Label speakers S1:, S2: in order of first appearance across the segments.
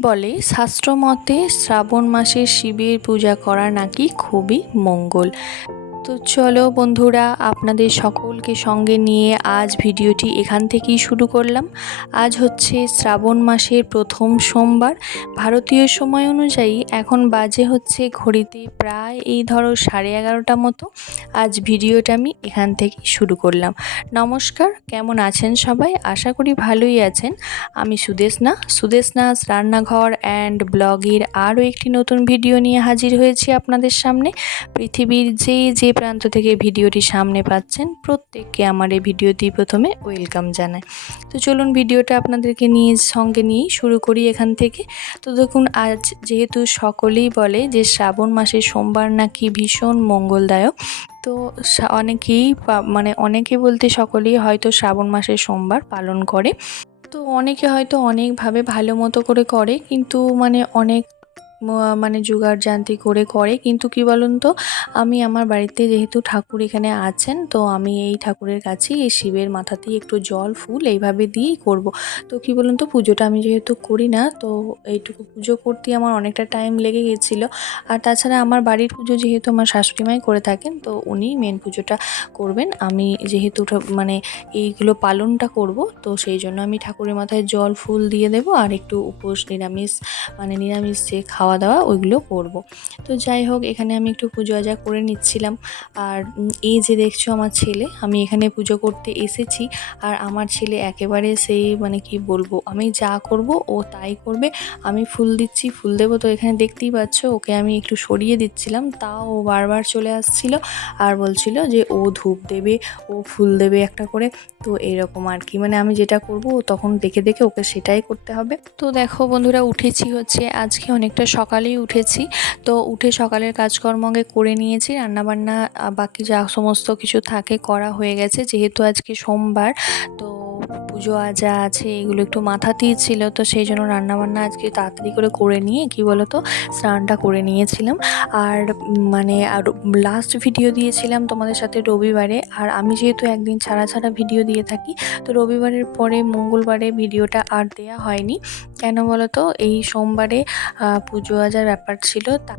S1: বলে শাস্ত্রমতে শ্রাবণ মাসে শিবের পূজা করা নাকি খুবই মঙ্গল। তো চলো বন্ধুরা, আপনাদের সকলকে সঙ্গে নিয়ে আজ ভিডিওটি এখান থেকেই শুরু করলাম। আজ হচ্ছে শ্রাবণ মাসের প্রথম সোমবার। ভারতীয় সময় অনুযায়ী এখন বাজে হচ্ছে ঘড়িতে প্রায় এই ধরো সাড়ে এগারোটা মতো। আজ ভিডিওটা আমি এখান থেকেই শুরু করলাম। নমস্কার, কেমন আছেন সবাই? আশা করি ভালোই আছেন। আমি সুদেশনা সুদেশনাস রান্নাঘর অ্যান্ড ব্লগের আরও একটি নতুন ভিডিও নিয়ে হাজির হয়েছি আপনাদের সামনে। পৃথিবীর যে যে প্রান্ত থেকে ভিডিওটি সামনে পাচ্ছেন। প্রত্যেককে আমার এই ভিডিওটি প্রথমে ওয়েলকাম জানাই। তো চলুন ভিডিওটা আপনাদেরকে নিয়ে সঙ্গে নিয়েই শুরু করি এখান থেকে। তো দেখুন, আজ যেহেতু সকলেই বলে যে শ্রাবণ মাসের সোমবার নাকি ভীষণ মঙ্গলদায়ক, তো অনেকেই মানে অনেকে বলতে সকলেই হয়তো শ্রাবণ মাসের সোমবার পালন করে। তো অনেকে হয়তো অনেকভাবে ভালো মতো করে করে, কিন্তু মানে অনেক মানে জোগাড় জান্তি করে করে। কিন্তু কি বলুন তো আমি আমার বাড়িতে যেহেতু ঠাকুর এখানে আছেন, তো আমি এই ঠাকুরের কাছেই এই শিবের মাথাতেই একটু জল, ফুল এইভাবে দিয়েই করব। তো কি বলুন তো পুজোটা আমি যেহেতু করি না, তো এইটুকু পুজো করতে আমার অনেকটা টাইম লেগে গেছিল। আর তাছাড়া আমার বাড়ির পুজো যেহেতু আমার শাশুড়ি মাই করে থাকেন, তো উনি মেন পুজোটা করবেন। আমি যেহেতু মানে এইগুলো পালনটা করব, তো সেই জন্য আমি ঠাকুরের মাথায় জল, ফুল দিয়ে দেব। আর একটু উপোস, নিরামিষ মানে নিরামিষ যে খাওয়া দাওয়া ওইগুলো করব। তো যাই হোক, এখানে আমি একটু পুজো আজা করে নিচ্ছিলাম। আর এই যে দেখছ আমার ছেলে, আমি এখানে পুজো করতে এসেছি। আর আমার ছেলে একেবারে সেই মানে কি বলব, আমি যা করব ও তাই করবে। আমি ফুল দিচ্ছি, ফুল দেবো। তো এখানে দেখতেই পাচ্ছ, ওকে আমি একটু সরিয়ে দিচ্ছিলাম। তাও ও বারবার চলে আসছিল আর বলছিল যে ও ধূপ দেবে, ও ফুল দেবে একটা করে। তো এরকম আর কি মানে আমি যেটা করব ও তখন দেখে দেখে ওকে সেটাই করতে হবে। তো দেখো বন্ধুরা, উঠেছি হচ্ছে আজকে অনেকটা সকালেই উঠেছি। তো উঠে সকালের কাজকর্ম আগে করে নিয়েছি, রান্নাবান্না বাকি যা সমস্ত কিছু থাকে করা হয়ে গেছে। যেহেতু আজকে সোমবার, তো পুজো আজা আছে এগুলো একটু মাথাতেই ছিল, তো সেই জন্য রান্নাবান্না আজকে তাড়াতাড়ি করে করে নিয়ে, কি বলতো, স্নানটা করে নিয়েছিলাম। আর মানে আর লাস্ট ভিডিও দিয়েছিলাম তোমাদের সাথে রবিবারে, আর আমি যেহেতু একদিন ছাড়া ছাড়া ভিডিও দিয়ে থাকি, তো রবিবারের পরে মঙ্গলবারে ভিডিওটা আর দেয়া হয়নি। কেন বলো তো এই সোমবারে পুজো আজার ব্যাপার ছিল তা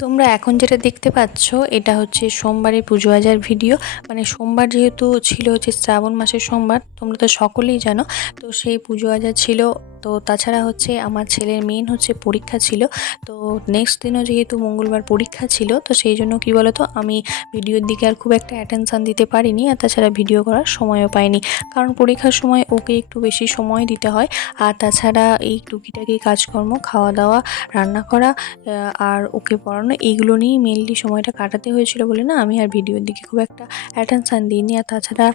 S1: তোমরা এখন যেটা দেখতে পাচ্ছ, এটা হচ্ছে সোমবারের পুজো আজার ভিডিও। মানে সোমবার যেহেতু ছিল হচ্ছে শ্রাবণ মাসের সোমবার, তোমরা তো সকলেই জানো, তো সেই পুজো আজার ছিল তো তাছাড়া হচ্ছে আমার ছেলের মেন হচ্ছে পরীক্ষা ছিল। তো নেক্সট দিনও যেহেতু মঙ্গলবার পরীক্ষা ছিল, তো সেই জন্য কী বলো তো আমি ভিডিওর দিকে আর খুব একটা অ্যাটেনশান দিতে পারিনি আর তাছাড়া ভিডিও করার সময়ও পাইনি। কারণ পরীক্ষার সময় ওকে একটু বেশি সময় দিতে হয় আর তাছাড়া এই টুকিটাকি কাজকর্ম খাওয়া দাওয়া রান্না করা আর ওকে পড়ানো, এইগুলো নিয়েই মেনলি সময়টা কাটাতে হয়েছিল বলে না আমি আর ভিডিওর দিকে খুব একটা অ্যাটেনশান দিইনি। আর তাছাড়া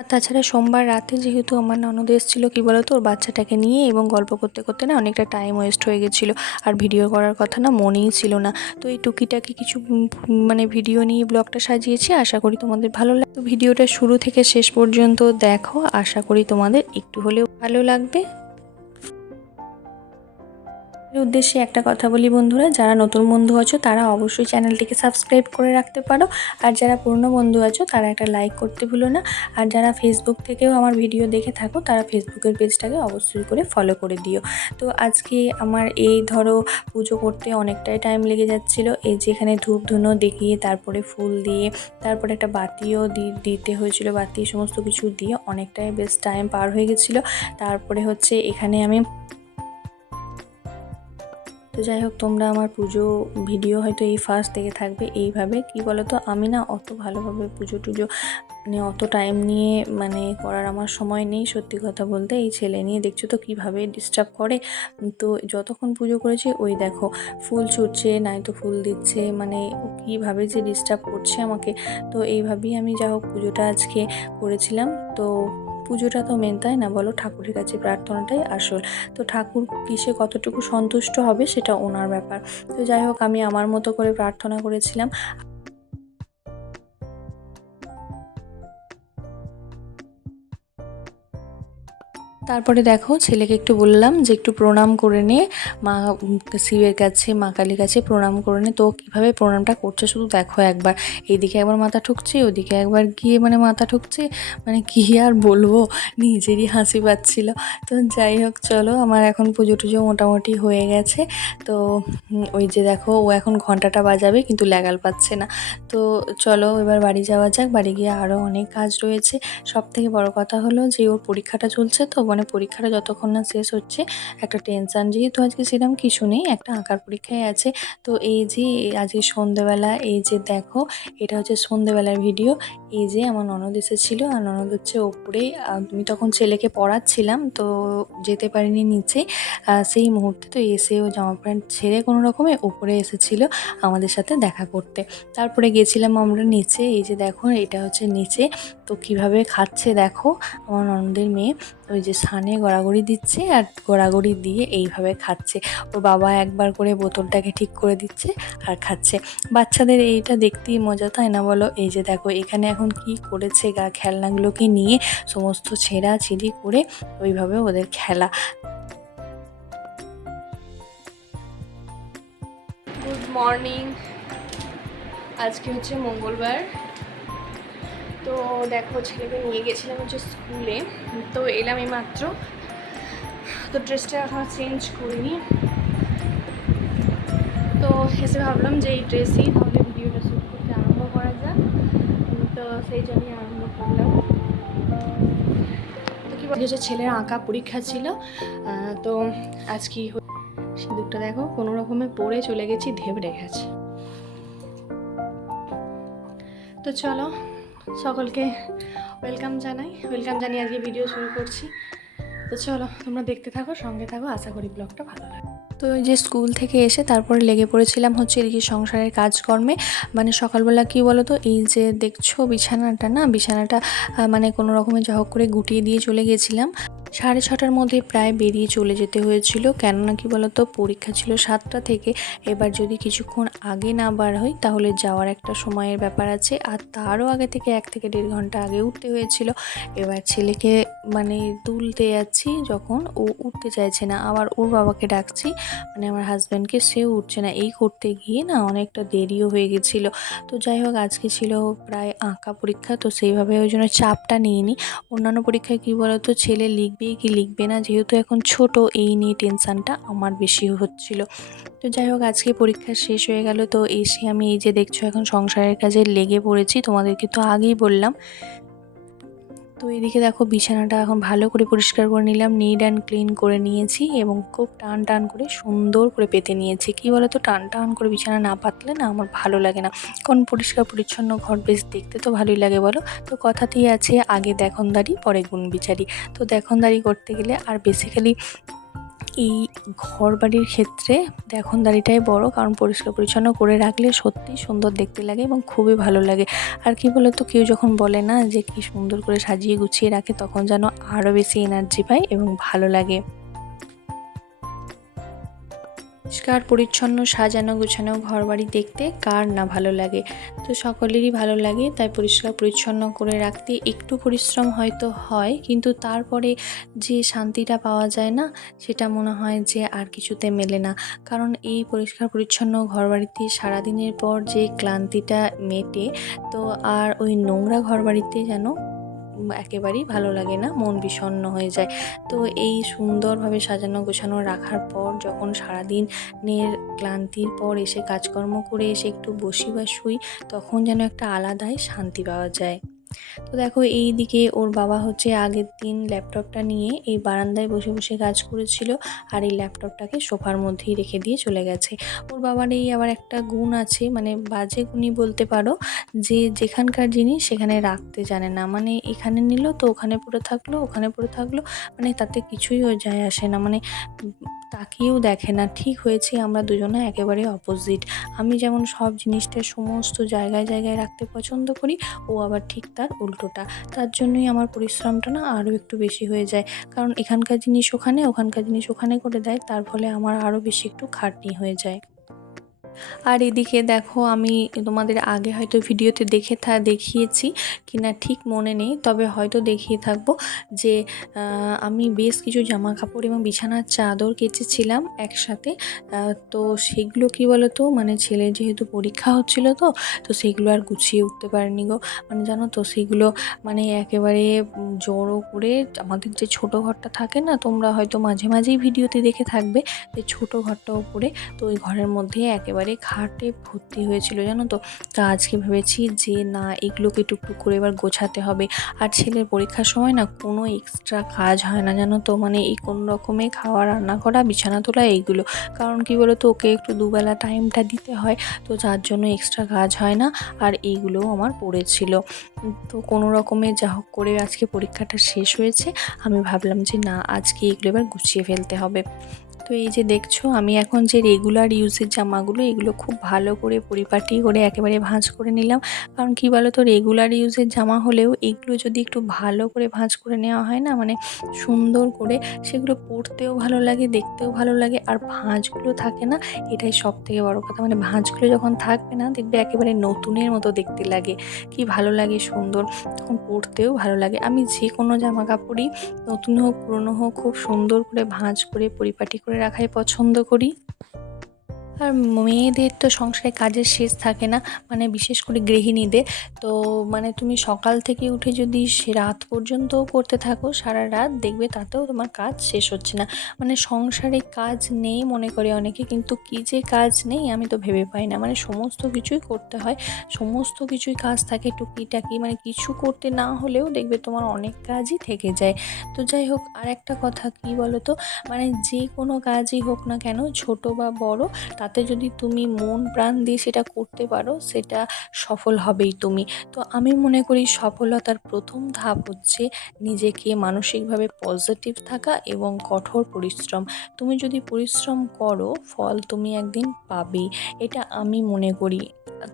S1: আর তাছাড়া সোমবার রাতে যেহেতু আমার ননদ এসেছিল, কী বলো তো ওর বাচ্চাটাকে নিয়ে এবং গল্প করতে করতে না অনেকটা টাইম ওয়েস্ট হয়ে গেছিল। আর ভিডিও করার কথা না মনেই ছিল না। তো এই টুকিটাকি কিছু মানে ভিডিও নিয়ে ব্লগটা সাজিয়েছি। আশা করি তোমাদের ভালো লাগবে। তো ভিডিওটা শুরু থেকে শেষ পর্যন্ত দেখো। আশা করি তোমাদের একটু হলেও ভালো লাগবে। উদ্দেশ্যে একটা কথা বলি বন্ধুরা, যারা নতুন বন্ধু আছো, তারা অবশ্যই চ্যানেলটিকে সাবস্ক্রাইব করে রাখতে পারো। আর যারা পুরনো বন্ধু আছো, তারা একটা লাইক করতে ভুলো না। আর যারা ফেসবুক থেকেও আমার ভিডিও দেখে থাকো, তারা ফেসবুকের পেজটাকে অবশ্যই করে ফলো করে দিও। তো আজকে আমার এই ধরো পুজো করতে অনেকটাই টাইম লেগে যাচ্ছিল। এই যে এখানে ধূপ ধুনো দেখিয়ে, তারপরে ফুল দিয়ে, তারপরে একটা বাতিও দিতে হয়েছিল। বাতি সমস্ত কিছু দিয়ে অনেকটাই বেশ টাইম পার হয়ে গেছিল। তারপরে হচ্ছে এখানে আমি তো যাই হোক, তোমরা আমার পুজো ভিডিও হয়তো এই ফার্স্ট দেখে থাকবে এইভাবে। কি বলো তো আমি না অত ভালোভাবে পুজো টুজো মানে অত টাইম নিয়ে মানে করার আমার সময় নেই সত্যি কথা বলতে। এই ছেলে নিয়ে দেখছ তো কীভাবে ডিস্টার্ব করে। তো যতক্ষণ পুজো করেছি, ওই দেখো, ফুল ছুটছে নাই তো ফুল দিচ্ছে মানে কীভাবে যে ডিস্টার্ব করছে আমাকে। তো এইভাবেই আমি যা হোক পুজোটা আজকে করেছিলাম। তো পুজোটা তো মেন তাই না? বলো ঠাকুরের কাছে প্রার্থনাটাই আসল। তো ঠাকুর কিসে কতটুকু সন্তুষ্ট হবে সেটা ওনার ব্যাপার। তো যাই হোক, আমি আমার মতো করে প্রার্থনা করেছিলাম। তারপরে দেখো ছেলেকে একটু বললাম যে একটু প্রণাম করে নে। মা শিবের কাছে, মা কালীর কাছে প্রণাম করে নে। তো কীভাবে প্রণামটা করছে শুধু দেখো একবার। এইদিকে একবার মাথা ঠুকছে ওদিকে একবার গিয়ে মানে মাথা ঠুকছে। মানে কী আর বলব, নিজেরই হাসি পাচ্ছিল। তো যাই হোক, চলো আমার এখন পুজো টুজো মোটামুটি হয়ে গেছে। তো ওই যে দেখো, ও এখন ঘন্টাটা বাজাবে, কিন্তু ল্যাগাল পাচ্ছে না। তো চলো এবার বাড়ি যাওয়া যাক। বাড়ি গিয়ে আরও অনেক কাজ রয়েছে। সব থেকে বড় কথা হলো যে ওর পরীক্ষাটা চলছে তো মানে পরীক্ষাটা যতক্ষণ না শেষ হচ্ছে, একটা টেনশান যেহেতু আজকে সেরকম কিছু নেই, একটা আঁকার পরীক্ষায় আছে। তো এই যে আজকে সন্ধেবেলা, এই যে দেখো, এটা হচ্ছে সন্ধ্যেবেলার ভিডিও এই যে আমার ননদ এসেছিল, আর ননদ হচ্ছে ওপরে। আমি তখন ছেলেকে পড়াচ্ছিলাম, তো যেতে পারিনি নিচে। সেই মুহূর্তে তো এসে ও জামা প্যান্ট ছেড়ে কোনো রকমে ওপরে এসেছিল আমাদের সাথে দেখা করতে। তারপরে গেছিলাম আমরা নিচে, এই যে দেখো, এটা হচ্ছে নিচে। তো কীভাবে খাচ্ছে দেখো, আমার ননদের মেয়ে। ওই যে সানে গড়াগড়ি দিচ্ছে, আর গড়াগড়ি দিয়ে এইভাবে খাচ্ছে। ওর বাবা একবার করে বোতলটাকে ঠিক করে দিচ্ছে, আর খাচ্ছে। বাচ্চাদের এইটা দেখতেই মজা, তাই না বলো? এই যে দেখো এখন কি করেছে গা, খেলনাগুলোকে নিয়ে সমস্ত ছেঁড়া ছিঁড়ি করে ওইভাবে ওদের খেলা। গুড মর্নিং আজকে হচ্ছে মঙ্গলবার। তো দেখো, ছেলেকে নিয়ে গেছিলাম হচ্ছে স্কুলে। তো এলাম এই মাত্র তো ড্রেসটা এখন চেঞ্জ করিনি। তো এসে ভাবলাম যে এই ড্রেসই তাহলে ভিডিওটা শ্যুট করতে আরম্ভ করা যাক উম, তো সেই জন্যই আরম্ভ করলাম। তো বলছে ছেলের আঁকা পরীক্ষা ছিল তো আজ কি সিঁদুরটা দেখো, কোনো রকমে পরে চলে গেছি ধেবড়ে গেছে। তো চলো, সকলকে ওয়েলকাম জানাই। ওয়েলকাম জানিয়ে আজকে ভিডিও শুরু করছি। তো চলো, তোমরা দেখতে থাকো, সঙ্গে থাকো, আশা করি ব্লগটা ভালো লাগে তো যে স্কুল থেকে এসে তারপরে লেগে পড়েছিলাম হচ্ছে এদিকে সংসারের কাজকর্মে। মানে সকালবেলা কি বলো তো এই যে দেখছ বিছানাটা না? বিছানাটা মানে কোনো রকমে যা হোক করে গুটিয়ে দিয়ে চলে গেছিলাম। সাড়ে ছটার মধ্যে প্রায় বেরিয়ে চলে যেতে হয়েছিল। কেননা কি বলতো, পরীক্ষা ছিল সাতটা থেকে। এবার যদি কিছুক্ষণ আগে না বার হই, তাহলে যাওয়ার একটা সময়ের ব্যাপার আছে। আর তারও আগে থেকে এক থেকে দেড় ঘণ্টা আগে উঠতে হয়েছিল। এবার ছেলেকে মানে তুলতে যাচ্ছি যখন, ও উঠতে চাইছে না। আবার ওর বাবাকে ডাকছি মানে আমার হাজব্যান্ডকে, সেও উঠছে না। এই করতে গিয়ে না অনেকটা দেরিও হয়ে গেছিল। তো যাই হোক, আজকে ছিল প্রায় আঁকা পরীক্ষা, তো সেইভাবে ওই জন্য চাপটা নিয়ে নিইনি। অন্যান্য পরীক্ষায় কী বলতো, ছেলে লিখবে কি লিখবে না? যেহেতু এখন ছোট, এই নিয়ে টেনশানটা আমার বেশি হচ্ছিল। তো যাই হোক, আজকে পরীক্ষা শেষ হয়ে গেল। তো এসে আমি এই যে দেখছ, এখন সংসারের কাজে লেগে পড়েছি। তোমাদেরকে তো আগেই বললাম। তো এদিকে দেখো বিছানাটা এখন ভালো করে পরিষ্কার করে নিলাম নিট অ্যান্ড ক্লিন করে নিয়েছি এবং খুব টান টান করে সুন্দর করে পেতে নিয়েছি। কী বলো তো টান টান করে বিছানা না পাতলে না আমার ভালো লাগে না। কারণ পরিষ্কার পরিচ্ছন্ন ঘর বেশ দেখতে তো ভালোই লাগে বলো? তো কথাতেই আছে, আগে দেখনদারি, পরে গুণ বিচারি তো দেখনদারি করতে গেলে আর বেসিক্যালি এই ঘর বাড়ির ক্ষেত্রে দেখনদারিটাই বড়, কারণ পরিষ্কার পরিচ্ছন্ন করে রাখলে সত্যি সুন্দর দেখতে লাগে এবং খুবই ভালো লাগে। আর কি বলতো, কেউ যখন বলে না যে কি সুন্দর করে সাজিয়ে গুছিয়ে রাখে, তখন যেন আরও বেশি এনার্জি পায় এবং ভালো লাগে। পরিষ্কার, পরিচ্ছন্ন, সাজানো, গোছানো ঘর বাড়ি দেখতে কার না ভালো লাগে? তো সকলেরই ভালো লাগে, তাই পরিষ্কার, পরিচ্ছন্ন করে রাখতে একটু পরিশ্রম হয়তো হয়, কিন্তু তারপরে যে শান্তিটা পাওয়া যায় না, সেটা মনে হয় যে আর কিছুতে মেলে না। কারণ এই পরিষ্কার, পরিচ্ছন্ন ঘর বাড়িতে সারাদিনের পর যে ক্লান্তিটা মেটে, তো আর ওই নোংরা ঘর বাড়িতে যেন একেবারেই ভালো লাগে না, মন বিষণ্ণ হয়ে যায়। তো এই সুন্দরভাবে সাজানো গোছানো রাখার পর যখন সারাদিনের ক্লান্তির পর এসে কাজকর্ম করে এসে একটু বসি বা শুই, তখন যেন একটা আলাদাই শান্তি পাওয়া যায়। তো দেখো এই দিকে ওর বাবা হচ্ছে আগের দিন ল্যাপটপটা নিয়ে এই বারান্দায় বসে বসে কাজ করেছিল আর এই ল্যাপটপটাকে সোফার মধ্যেই রেখে দিয়ে চলে গেছে। ওর বাবার এই আবার একটা গুণ আছে মানে বাজে গুণই বলতে পারো যে যেখানকার জিনিস সেখানে রাখতে জানে না। মানে এখানে নিল তো ওখানে পড়ে থাকল, ওখানে পড়ে থাকল মানে তাতে কিছুই ও যায় আসে না। মানে তাকিয়েও দেখে না। ঠিক হয়েছে, আমরা দুজনে একেবারে অপোজিট আমি যেমন সব জিনিসটা সমস্ত জায়গায় জায়গায় রাখতে পছন্দ করি, ও আবার ঠিক তার উল্টোটা। তার জন্যই আমার পরিশ্রমটা না আরও একটু বেশি হয়ে যায়। কারণ এখানকার জিনিস ওখানে, ওখানকার জিনিস ওখানে করে দেয়, তার ফলে আমার আরও বেশি একটু খাটনি হয়ে যায়। আর এদিকে দেখো আমি তোমাদের আগে হয়তো ভিডিওতে দেখে থা, দেখিয়েছি কি না ঠিক মনে নেই, তবে হয়তো দেখিয়ে থাকব যে আমি বেশ কিছু জামা কাপড় এবং বিছানার চাদর কেচেছিলাম একসাথে। তো সেগুলো কি বলতো মানে ছেলে যেহেতু পরীক্ষা হচ্ছিল তো তো সেগুলো আর গুছিয়ে উঠতে পারিনি গো। মানে জানো তো, সেগুলো মানে একেবারে জড়ো করে আমাদের যে ছোট ঘরটা থাকে না, তোমরা হয়তো মাঝে মাঝেই ভিডিওতে দেখে থাকবে যে ছোট ঘরটা উপরে, তো ওই ঘরের মধ্যে একেবারে খাটে ভর্তি হয়েছিল, জানো তো? তা আজকে ভেবেছি যে না, এগুলোকে টুকটুক করে এবার গোছাতে হবে। আর ছেলের পরীক্ষার সময় না কোনো এক্সট্রা কাজ হয় না, জানো তো? মানে এই কোনো রকমে খাওয়া, রান্না করা, বিছানা তোলা, এইগুলো। কারণ কি বলো তো ওকে একটু দুবেলা টাইমটা দিতে হয়, তো যার জন্য এক্সট্রা কাজ হয় না, আর এইগুলোও আমার পড়েছিল। তো কোনো রকমে যা হোক করে আজকে পরীক্ষাটা শেষ হয়েছে। আমি ভাবলাম যে না, আজকে এগুলো এবার গুছিয়ে ফেলতে হবে। তো এই যে দেখছ, আমি এখন যে রেগুলার ইউজের জামাগুলো, এগুলো খুব ভালো করে পরিপাটি করে একেবারে ভাঁজ করে নিলাম। কারণ কি বলো তো রেগুলার ইউজের জামা হলেও এগুলো যদি একটু ভালো করে ভাঁজ করে নেওয়া হয় না মানে সুন্দর করে, সেগুলো পরতেও ভালো লাগে, দেখতেও ভালো লাগে। আর ভাঁজগুলো থাকে না, এটাই সব থেকে বড়ো কথা। মানে ভাঁজগুলো যখন থাকবে না, দেখবে একেবারে নতুনের মতো দেখতে লাগে। কি ভালো লাগে, সুন্দর, তখন পরতেও ভালো লাগে। আমি যে কোনো জামা কাপড়ই নতুন হোক, পুরনো হোক, খুব সুন্দর করে ভাঁজ করে পরিপাটি করে রাখাই পছন্দ করি। আর মেয়েদের তো সংসারে কাজের শেষ থাকে না মানে বিশেষ করে গৃহিণীদের। তো মানে তুমি সকাল থেকে উঠে যদি রাত পর্যন্তও করতে থাকো, সারা রাত দেখবে তাতেও তোমার কাজ শেষ হচ্ছে না। মানে সংসারে কাজ নেই মনে করে অনেকে, কিন্তু কী যে কাজ নেই আমি তো ভেবে পাই না। মানে সমস্ত কিছুই করতে হয়, সমস্ত কিছুই কাজ থাকে টুকিটাকি মানে কিছু করতে না হলেও দেখবে তোমার অনেক কাজই থেকে যায়। তো যাই হোক, আর একটা কথা কী বলো তো মানে যে কোনো কাজই হোক না কেন, ছোট বা বড়, তাতে যদি তুমি মন প্রাণ দিয়ে সেটা করতে পারো, সেটা সফল হবেই তুমি। তো আমি মনে করি সফলতার প্রথম ধাপ হচ্ছে নিজেকে মানসিকভাবে পজিটিভ থাকা এবং কঠোর পরিশ্রম। তুমি যদি পরিশ্রম করো, ফল তুমি একদিন পাবেই। এটা আমি মনে করি।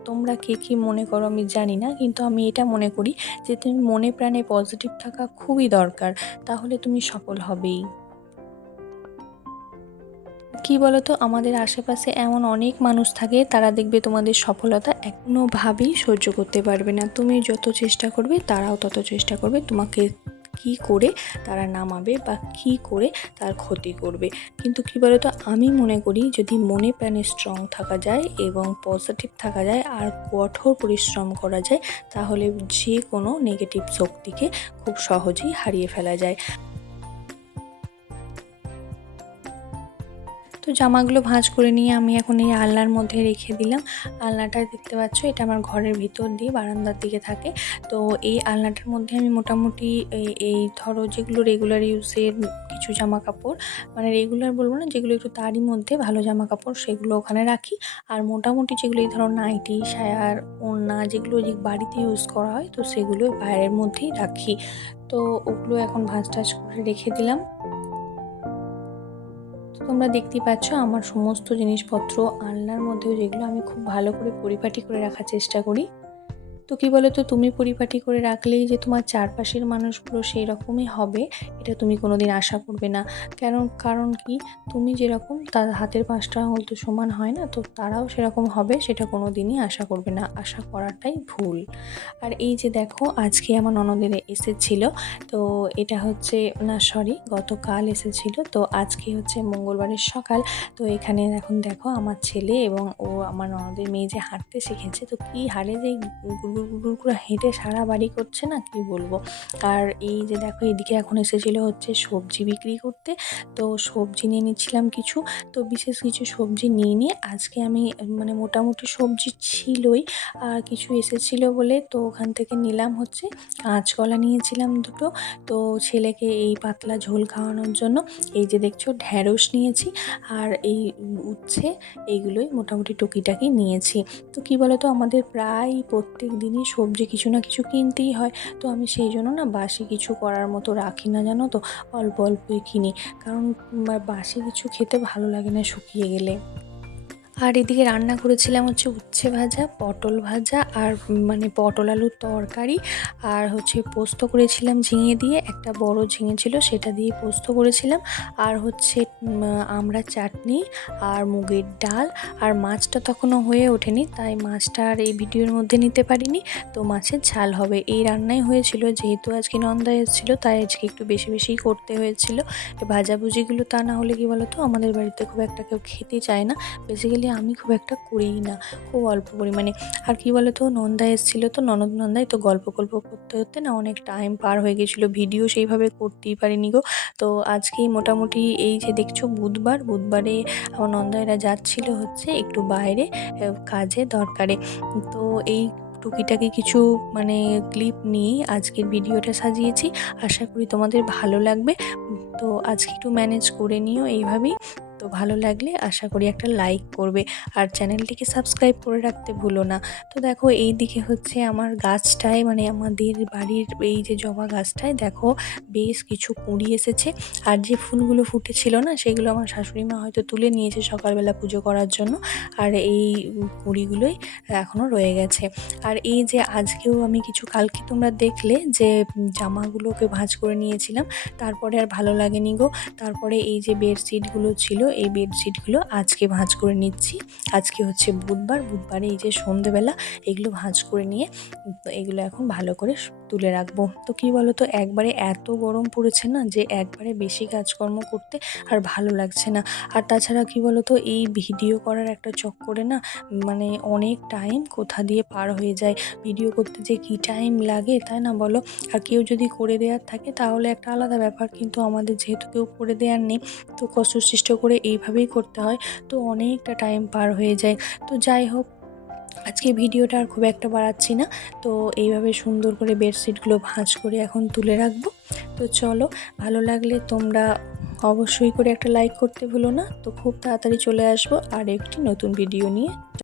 S1: তোমরা কে কী মনে করো আমি জানি না, কিন্তু আমি এটা মনে করি যে তুমি মনে প্রাণে পজিটিভ থাকা খুবই দরকার। তাহলে তুমি সফল হবেই। কি বলতো? আমাদের আশেপাশে এমন অনেক মানুষ থাকে, তারা দেখবে তোমাদের সফলতা কোনোভাবেই সহ্য করতে পারবে না। তুমি যত চেষ্টা করবে, তারাও তত চেষ্টা করবে তোমাকে কি করে তারা নামাবে বা কি করে তার ক্ষতি করবে। কিন্তু কি বলতো? আমি মনে করি যদি মনে প্রাণে স্ট্রং থাকা যায় এবং পজিটিভ থাকা যায় আর কঠোর পরিশ্রম করা যায়, তাহলে যে কোনো নেগেটিভ শক্তিকে খুব সহজেই হারিয়ে ফেলা যায়। তো জামাগুলো ভাঁজ করে নিয়ে আমি এখন এই আলনার মধ্যে রেখে দিলাম। আলনাটা দেখতে পাচ্ছ, এটা আমার ঘরের ভিতর দিয়ে বারান্দার দিকে থাকে। তো এই আলনাটার মধ্যে আমি মোটামুটি এই ধরো যেগুলো রেগুলার ইউজের কিছু জামা কাপড় মানে রেগুলার বলব না, যেগুলো একটু তারই মধ্যে ভালো জামা কাপড় সেগুলো ওখানে রাখি। আর মোটামুটি যেগুলো এই ধরো নাইটি সায়ার ওড়না যেগুলো যে বাড়িতে ইউজ করা হয়, তো সেগুলো বাইরের মধ্যেই রাখি। তো ওগুলো এখন ভাঁজ টাজ করে রেখে দিলাম। তোমরা দেখতেই পাচ্ছ আমার সমস্ত জিনিসপত্র আলনার মধ্যেও যেগুলো আমি খুব ভালো করে পরিপাটি করে রাখার চেষ্টা করি। তো কী বলো তো তুমি পরিপাটি করে রাখলেই যে তোমার চারপাশের মানুষগুলো সেই রকমই হবে, এটা তুমি কোনোদিন আশা করবে না। কারণ কারণ কি? তুমি যেরকম তার হাতের পাঁচটা আঙুল তো সমান হয় না, তো তারাও সেরকম হবে, সেটা কোনো দিনই আশা করবে না। আশা করাটাই ভুল। আর এই যে দেখো, আজকে আমার ননদের এসেছিল, তো এটা হচ্ছে, না সরি গতকাল এসেছিল, তো আজকে হচ্ছে মঙ্গলবারের সকাল। তো এখানে এখন দেখো, আমার ছেলে এবং ও, আমার ননদের মেয়ে যে হাঁটতে শিখেছে, তো কি হারে যে গুড়গুড় করে হেঁটে সারা বাড়ি করছে না, কি বলব? আর এই যে দেখো, এদিকে এখন এসেছিল হচ্ছে সবজি বিক্রি করতে। তো সবজি নিয়ে নিচ্ছিলাম কিছু। তো বিশেষ কিছু সবজি নিয়ে নিয়ে আজকে আমি মানে মোটামুটি সবজি ছিলই, আর কিছু এসেছিল বলে তো ওখান থেকে নিলাম হচ্ছে। কাঁচকলা নিয়েছিলাম দুটো। তো ছেলেকে এই পাতলা ঝোল খাওয়ানোর জন্য এই যে দেখছ, ঢ্যাঁড়স নিয়েছি। আর এই উচ্ছে, এইগুলোই মোটামুটি টুকিটাকি নিয়েছি। তো কী বলো তো আমাদের প্রায় প্রত্যেক দিনই সবজি কিছু না কিছু কিনতেই হয়। তো আমি সেই জন্য না বাসি কিছু করার মতো রাখি না, জানো তো? অল্প অল্পই কিনি। কারণ বাসি কিছু খেতে ভালো লাগে না শুকিয়ে গেলে। আর এদিকে রান্না করেছিলাম হচ্ছে উচ্ছে ভাজা, পটল ভাজা আর মানে পটল আলুর তরকারি। আর হচ্ছে পোস্ত করেছিলাম ঝিঙে দিয়ে, একটা বড় ঝিঙে ছিল সেটা দিয়ে পোস্ত করেছিলাম। আর হচ্ছে আমরা চাটনি আর মুগের ডাল। আর মাছটা তখনও হয়ে ওঠেনি, তাই মাছটা আর এই ভিডিওর মধ্যে নিতে পারিনি। তো মাছের ঝাল হবে। এই রান্নাই হয়েছিল, যেহেতু আজকে নন্দা এসেছিল, তাই আজকে একটু বেশি বেশিই করতে হয়েছিল। ভাজাভুজিগুলো তা না হলে কি বলতো, আমাদের বাড়িতে খুব একটা কেউ খেতে চায় না। বেসিক্যালি আমি খুব একটা করিই না, খুব অল্প পরিমাণে আর কি বলতো, নন্দা এসেছিল তো, ননদ নন্দাই তো গল্প গল্প করতে করতে না অনেক টাইম পার হয়ে গেছিল। ভিডিও সেইভাবে করতেই পারিনি গো। তো আজকেই মোটামুটি এই যে দেখছ, বুধবার, বুধবারে আমার নন্দাইরা যাচ্ছিল হচ্ছে একটু বাইরে কাজে, দরকারে। তো এই টুকিটাকি কিছু মানে ক্লিপ নিয়ে আজকের ভিডিওটা সাজিয়েছি। আশা করি তোমাদের ভালো লাগবে। তো আজকে একটু ম্যানেজ করে নিও এইভাবেই। ভালো লাগলে আশা করি একটা লাইক করবে। আর চ্যানেলটিকে সাবস্ক্রাইব করে রাখতে ভুলো না। তো দেখো, এই দিকে হচ্ছে আমার গাছটায় মানে আমাদের বাড়ির এই যে জবা গাছটায়, দেখো বেশ কিছু কুঁড়ি এসেছে। আর যে ফুলগুলো ফুটেছিল না, সেগুলো আমার শাশুড়ি মা হয়তো তুলে নিয়েছে সকালবেলা পুজো করার জন্য। আর এই কুঁড়িগুলোই এখনও রয়ে গেছে। আর এই যে আজকেও আমি কিছু, কালকে তোমরা দেখলে যে জামাগুলোকে ভাঁজ করে নিয়েছিলাম। তারপরে আর ভালো লাগেনি গো। তারপরে এই যে বেডশিটগুলো ছিল এই বেডশিটগুলো আজকে ভাঁজ করে নিচ্ছি। আজকে হচ্ছে বুধবার। বুধবারে এই যে সন্ধেবেলা, এগুলো ভাঁজ করে নিয়ে, এগুলো এখন ভালো করে তুলে রাখব। তো কি বলো তো একবারে এত গরম পড়েছে না যে একবারে বেশি কাজকর্ম করতে আর ভালো লাগছে না। আর তাছাড়া কি বলো তো এই ভিডিও করার একটা চক্করে না মানে অনেক টাইম কোথা দিয়ে পার হয়ে যায়। ভিডিও করতে যে কী টাইম লাগে, তাই না বলো? আর কেউ যদি করে দেওয়ার থাকে, তাহলে একটা আলাদা ব্যাপার। কিন্তু আমাদের যেহেতু কেউ করে দেওয়ার নেই, তো কষ্ট সৃষ্ট করে এইভাবেই করতে হয়। তো অনেকটা টাইম পার হয়ে যায়। তো যাই হোক আজকে ভিডিওটা আর খুব একটা বাড়াচ্ছি না। তো এইভাবে সুন্দর করে বেডশিটগুলো ভাঁজ করে এখন তুলে রাখব। তো চলো, ভালো লাগলে তোমরা অবশ্যই করে একটা লাইক করতে ভুলো না। তো খুব তাড়াতাড়ি চলে আসব আর একটি নতুন ভিডিও নিয়ে।